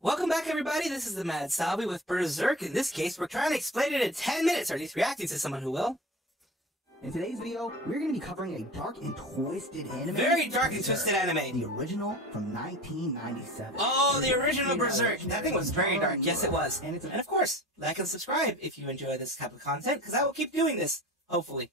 Welcome back, everybody. This is the Mad Salvi with Berserk. In this case, we're trying to explain it in 10 minutes, or at least reacting to someone who will. In today's video, we're going to be covering a dark and twisted anime. Very dark and twisted anime. The original from 1997. Oh, the original Berserk. That thing was very dark. Yes, it was. And of course, like and subscribe if you enjoy this type of content, because I will keep doing this, hopefully.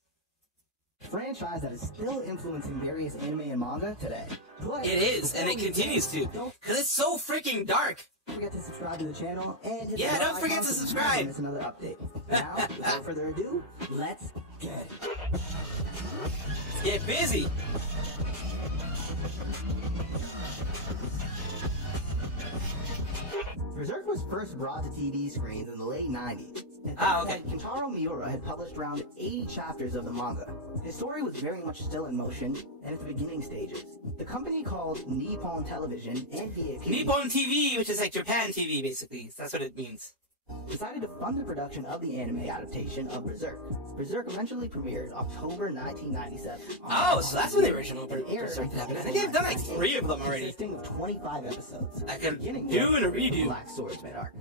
Franchise that is still influencing various anime and manga today. But it is, and it continues to, because it's so freaking dark. Don't forget to subscribe to the channel and hit yeah, don't forget to subscribe. Miss another update. Now, without further ado, let's get busy. Berserk was first brought to TV screens in the late 90s. Okay. Kentaro Miura had published around 80 chapters of the manga. His story was very much still in motion and at the beginning stages. The company called Nippon Television and VIP Nippon TV, which is like Japan TV, basically. That's what it means. Decided to fund the production of the anime adaptation of Berserk. Berserk eventually premiered October 1997. Oh, so that's when the original Berserk happened. I think they've done like 3 of them already. Consisting of 25 episodes. I can do and a redo. Black Swordsman arc.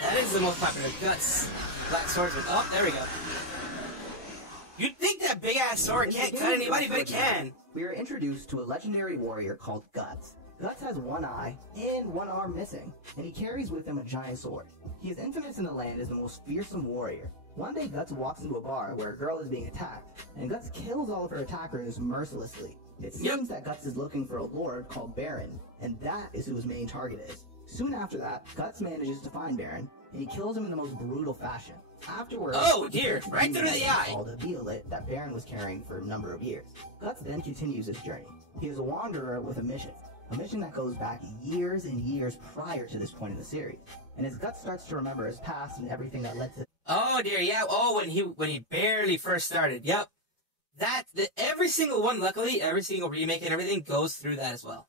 That is the most popular. Guts. Black Swordsman. Oh, there we go. You'd think that big-ass sword can't cut anybody, but it can. We are introduced to a legendary warrior called Guts. Guts has one eye and one arm missing, and he carries with him a giant sword. He is infamous in the land as the most fearsome warrior. One day, Guts walks into a bar where a girl is being attacked, and Guts kills all of her attackers mercilessly. It seems that Guts is looking for a lord called Baron, and that is who his main target is. Soon after that, Guts manages to find Baron, and he kills him in the most brutal fashion. Afterwards, oh dear, right through the eye! Called a violet that Baron was carrying for a number of years. Guts then continues his journey. He is a wanderer with a mission that goes back years and years prior to this point in the series. And as Guts starts to remember his past and everything that led to— oh dear, yeah, oh, when he barely first started, yep. Every single one, luckily, every single remake and everything goes through that as well.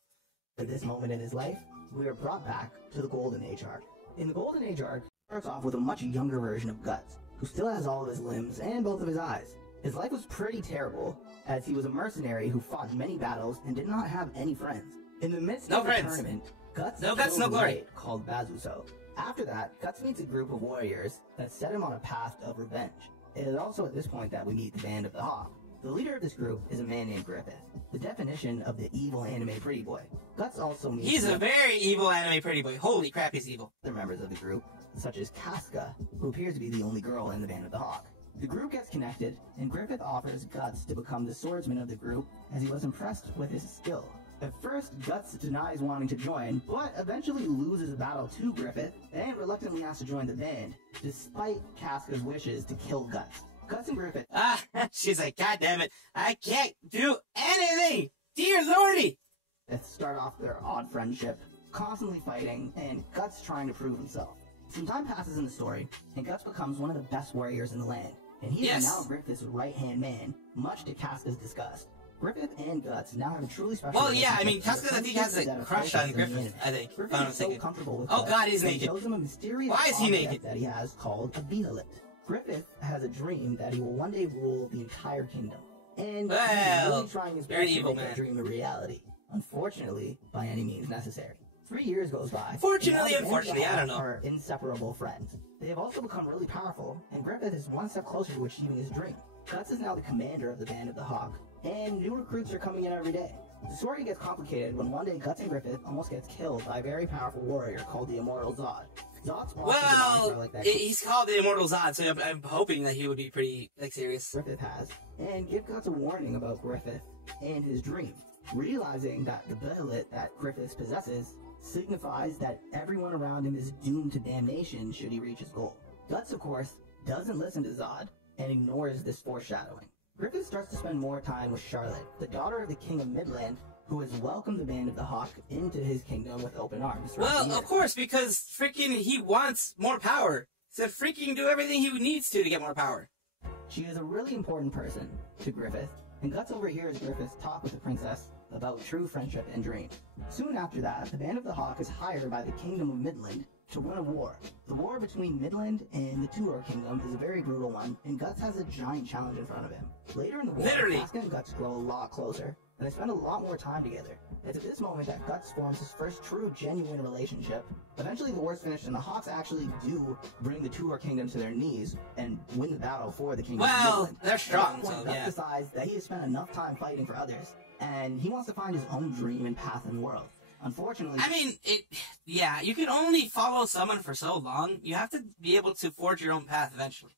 At this moment in his life, we are brought back to the Golden Age arc. In the Golden Age arc, starts off with a much younger version of Guts, who still has all of his limbs and both of his eyes. His life was pretty terrible, as he was a mercenary who fought many battles and did not have any friends. In the midst of the tournament, Guts kills a knight called Bazuso. After that, Guts meets a group of warriors that set him on a path of revenge. It is also at this point that we meet the Band of the Hawk. The leader of this group is a man named Griffith, the definition of the evil anime pretty boy. Guts also meets— he's a very evil anime pretty boy. Holy crap, he's evil. Other members of the group, such as Casca, who appears to be the only girl in the Band of the Hawk. The group gets connected, and Griffith offers Guts to become the swordsman of the group as he was impressed with his skill. At first, Guts denies wanting to join, but eventually loses a battle to Griffith, and reluctantly has to join the band, despite Casca's wishes to kill Guts. Guts and Griffith— she's like, God damn it, I can't do anything! Dear lordy! Start off their odd friendship, constantly fighting, and Guts trying to prove himself. Some time passes in the story, and Guts becomes one of the best warriors in the land, and he is now Griffith's right-hand man, much to Casca's disgust. Griffith and Guts now have a truly special— well, yeah, I mean, Casca, I think, has a crush on Griffith, I think. Griffith is so comfortable with oh god, he's naked. He shows him a mysterious Why is he naked? that he has called a violet. Griffith has a dream that he will one day rule the entire kingdom, and he's really trying his best to make that dream a reality. Unfortunately, by any means necessary. 3 years goes by. Fortunately, unfortunately, I don't know. Are inseparable friends. They have also become really powerful, and Griffith is one step closer to achieving his dream. Guts is now the commander of the Band of the Hawk, and new recruits are coming in every day. The story gets complicated when one day Guts and Griffith almost gets killed by a very powerful warrior called the Immortal Zod. Well, he's called the Immortal Zod, so I'm hoping that he would be pretty, like, serious. Griffith has, and give Guts a warning about Griffith and his dream, realizing that the violet that Griffith possesses signifies that everyone around him is doomed to damnation should he reach his goal. Guts, of course, doesn't listen to Zod and ignores this foreshadowing. Griffith starts to spend more time with Charlotte, the daughter of the King of Midland, who has welcomed the Band of the Hawk into his kingdom with open arms. Well, of course, because freaking he wants more power. So freaking do everything he needs to get more power. She is a really important person to Griffith, and Guts overhears Griffith's talk with the princess about true friendship and dreams. Soon after that, the Band of the Hawk is hired by the Kingdom of Midland to win a war. The war between Midland and the Tuor Kingdom is a very brutal one, and Guts has a giant challenge in front of him. Later in the war, Casca and Guts grow a lot closer, and they spend a lot more time together. It's at this moment that Guts forms his first true, genuine relationship. Eventually, the war's finished, and the Hawks actually do bring the Tudor kingdom to their knees and win the battle for the kingdom. Well, they're strong, so Guts yeah. decides that he has spent enough time fighting for others, and he wants to find his own dream and path in the world. Unfortunately, I mean, yeah, you can only follow someone for so long. You have to be able to forge your own path eventually.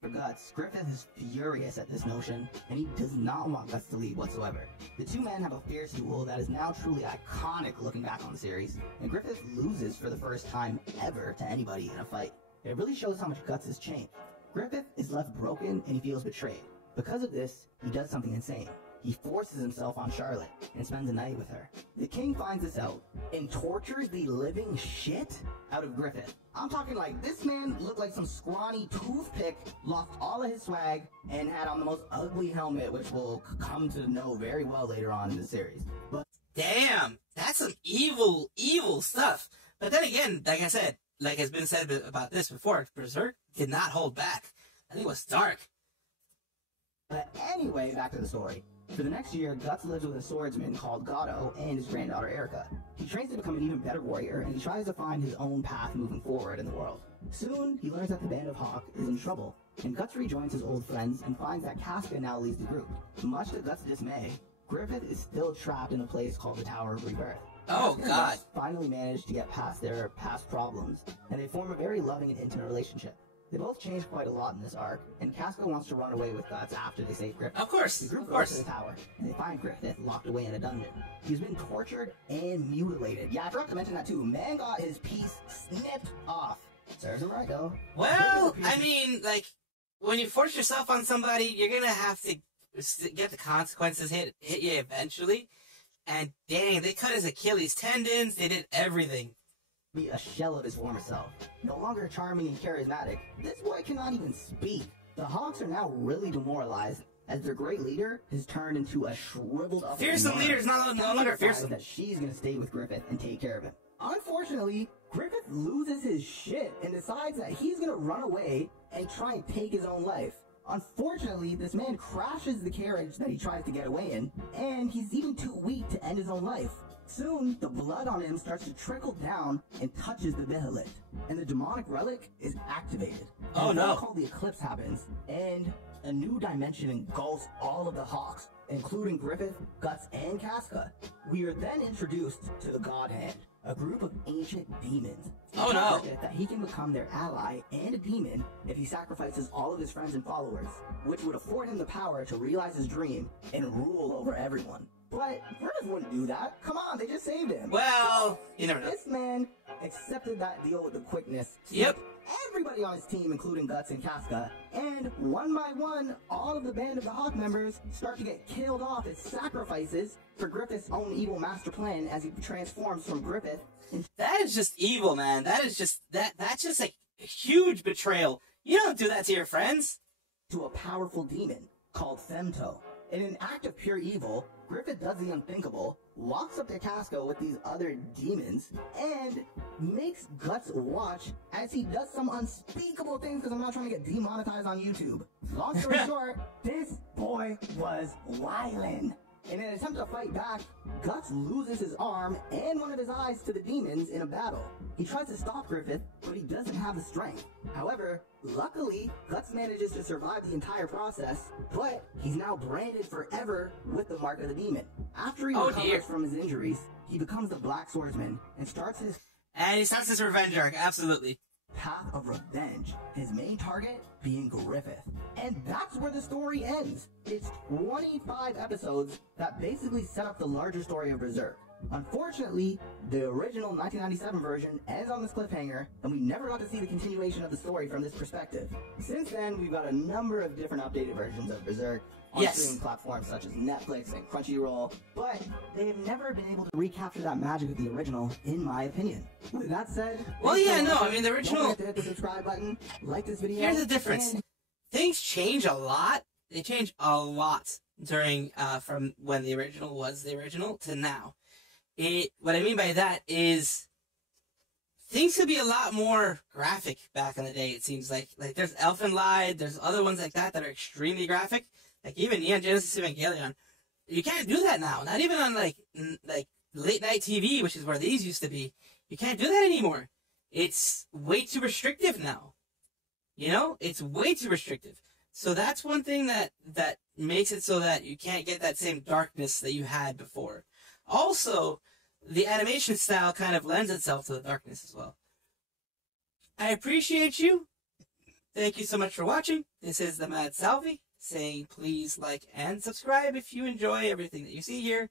for Guts, Griffith is furious at this notion, and he does not want Guts to lead whatsoever. The two men have a fierce duel that is now truly iconic looking back on the series, and Griffith loses for the first time ever to anybody in a fight. It really shows how much Guts has changed. Griffith is left broken and he feels betrayed. Because of this, he does something insane. He forces himself on Charlotte and spends the night with her. The king finds this out and tortures the living shit out of Griffith. I'm talking like this man looked like some scrawny toothpick, lost all of his swag, and had on the most ugly helmet, which we'll come to know very well later on in the series. But damn, that's some evil, evil stuff. But then again, like I said, like has been said about this before, Berserk did not hold back. I think it was dark. But anyway, back to the story. For the next year, Guts lives with a swordsman called Gatto and his granddaughter Erica. He trains to become an even better warrior, and he tries to find his own path moving forward in the world. Soon, he learns that the Band of Hawk is in trouble, and Guts rejoins his old friends and finds that Casca now leads the group. Much to Guts' dismay, Griffith is still trapped in a place called the Tower of Rebirth. Oh, Casca and God. Guts finally manage to get past their past problems, and they form a very loving and intimate relationship. They both change quite a lot in this arc, and Casca wants to run away with Guts after they save Griffith. Of course, The group of goes course. to the tower, and they find Griffith locked away in a dungeon. He's been tortured and mutilated. Yeah, I forgot to mention that too. Man got his piece snipped off. Serves him right, though. Well, I mean, like, when you force yourself on somebody, you're gonna have to get the consequences hit you eventually. And dang, they cut his Achilles tendons, they did everything. Be a shell of his former self. No longer charming and charismatic, this boy cannot even speak. The Hawks are now really demoralized, as their great leader has turned into a shriveled up Fearsome monarch. leader is no longer Casca decides fearsome. that she's gonna stay with Griffith and take care of him. Unfortunately, Griffith loses his shit and decides that he's gonna run away and try and take his own life. Unfortunately, this man crashes the carriage that he tries to get away in, and he's even too weak to end his own life. Soon, the blood on him starts to trickle down and touches the Behelit, and the demonic relic is activated. Oh, An no. event called the Eclipse happens, and a new dimension engulfs all of the Hawks, including Griffith, Guts, and Casca. We are then introduced to the God Hand, a group of ancient demons. Oh, He no. tells Griffith that he can become their ally and a demon if he sacrifices all of his friends and followers, which would afford him the power to realize his dream and rule over everyone. But Griffith wouldn't do that. Come on, they just saved him. Well, you never know. This man accepted that deal with the quickness. Yep. Everybody on his team, including Guts and Casca, and one by one, all of the Band of the Hawk members start to get killed off as sacrifices for Griffith's own evil master plan as he transforms from Griffith into That is just evil, man. That is just, that's just a huge betrayal. You don't do that to your friends. a powerful demon called Femto. In an act of pure evil, Griffith does the unthinkable, walks up to Casca with these other demons, and makes Guts watch as he does some unspeakable things because I'm not trying to get demonetized on YouTube. Long story short, this boy was wildin'. In an attempt to fight back, Guts loses his arm and one of his eyes to the demons in a battle. He tries to stop Griffith, but he doesn't have the strength. However, luckily, Guts manages to survive the entire process, but he's now branded forever with the mark of the demon. After he Oh, recovers dear. from his injuries, he becomes the Black Swordsman and starts his And he starts his revenge arc, absolutely. path of revenge, his main target being Griffith. And that's where the story ends. It's 25 episodes that basically set up the larger story of Berserk. Unfortunately, the original 1997 version ends on this cliffhanger, and we never got to see the continuation of the story from this perspective. Since then, we've got a number of different updated versions of Berserk on Yes. streaming platforms such as Netflix and Crunchyroll, but they have never been able to recapture that magic of the original, in my opinion. With that said, Well, thanks yeah, for no, watching. I mean, the Don't original- forget to hit the subscribe button, like this video. Here's the difference. and Things change a lot. They change a lot during, from when the original was the original to now. What I mean by that is things could be a lot more graphic back in the day, it seems like. Like, there's Elfen Lied, there's other ones like that that are extremely graphic. Like, even Neon Genesis Evangelion You can't do that now. Not even on like late night TV, which is where these used to be. You can't do that anymore. It's way too restrictive now. You know, it's way too restrictive. So that's one thing that makes it so that you can't get that same darkness that you had before. Also, the animation style kind of lends itself to the darkness as well. I appreciate you. Thank you so much for watching. This is the Mad Salvi saying please like and subscribe if you enjoy everything that you see here.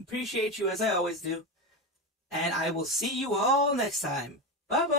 Appreciate you as I always do. And I will see you all next time. Bye-bye.